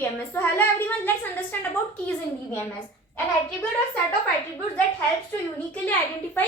DBMS. So hello everyone, let's understand about keys in DBMS. An attribute or set of attributes that helps to uniquely identify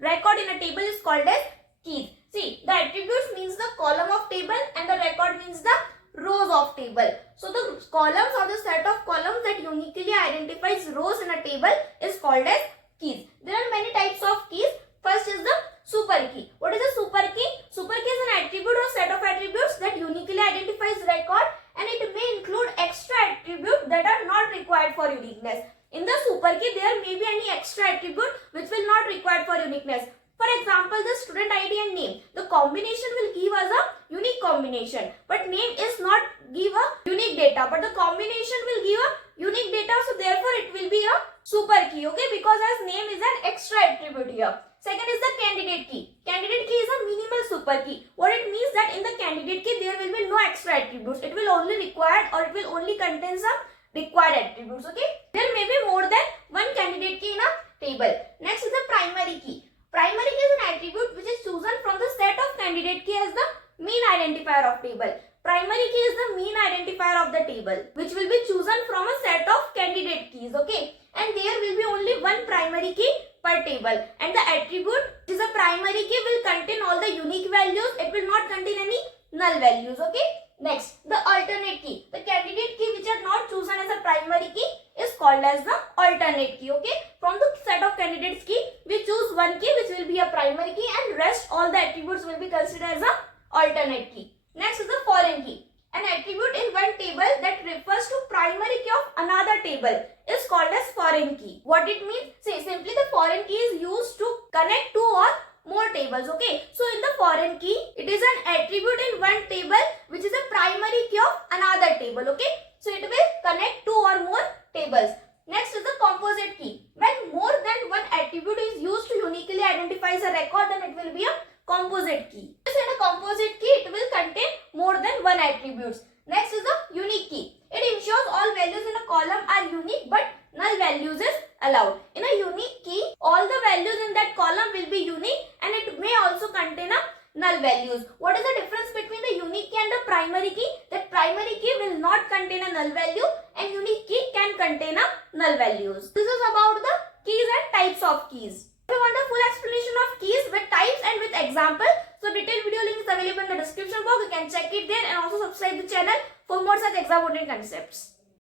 record in a table is called as keys. See, the attributes means the column of table and the record means the rows of table. So the columns or the set of columns that uniquely identifies rows in a table is called as keys. There are many types of keys. First is the super key. What is a super key? Super key is an attribute or set of attributes that uniquely identifies record, and it may include extra attributes that are not required for uniqueness. In the super key, there may be any extra attribute which will not required for uniqueness. For example, the student ID and name. The combination will give us a unique combination, but name is not give a unique data, but the combination will give a unique data, so therefore it will be a super key, okay, because as name is an extra attribute here. Second is the candidate key. Candidate key is a minimal super key. What it means that in the candidate key there will be no extra attributes. It will only required or it will only contain some required attributes, okay. There may be more than one candidate key in a table. Next is the primary key. Primary key is an attribute which is chosen from the set of candidate key as the mean identifier of table. Primary key is the mean identifier of the table, which will be chosen from a set of candidate keys, okay. And there will be only one primary key per table, and the attribute which is a primary key will contain all the unique values. It will not contain any null values, okay. Next, the alternate key. The candidate key which are not chosen as a primary key is called as the alternate key, okay. From the set of candidates key, we choose one key which will be a primary key, and rest all the attributes will be considered as a alternate key. Next is the foreign key. An attribute in one table that refers to primary key of another table is called as foreign key. What it means? See, simply the foreign key is used to connect two or more tables, okay. So in the foreign key, it is an attribute in one table which is a primary key of another table, okay. So it will connect two or more tables. Next is the composite key. When more than one attribute is used to uniquely identify a record, then it will be a composite key. In a composite key, it will contain more than one attributes. Next is the unique key. It ensures all values in a column are unique, but null values is allowed. In a unique key, all the values in that column will be unique, and it may also contain a null values. What is the difference between the unique key and the primary key? That primary key will not contain a null value, and unique key can contain a null values. This is about the keys and types of keys. If you want a full explanation of keys with types and with example, so detailed video link is available in the description box. You can check it there, and also subscribe the channel for more such exam oriented concepts.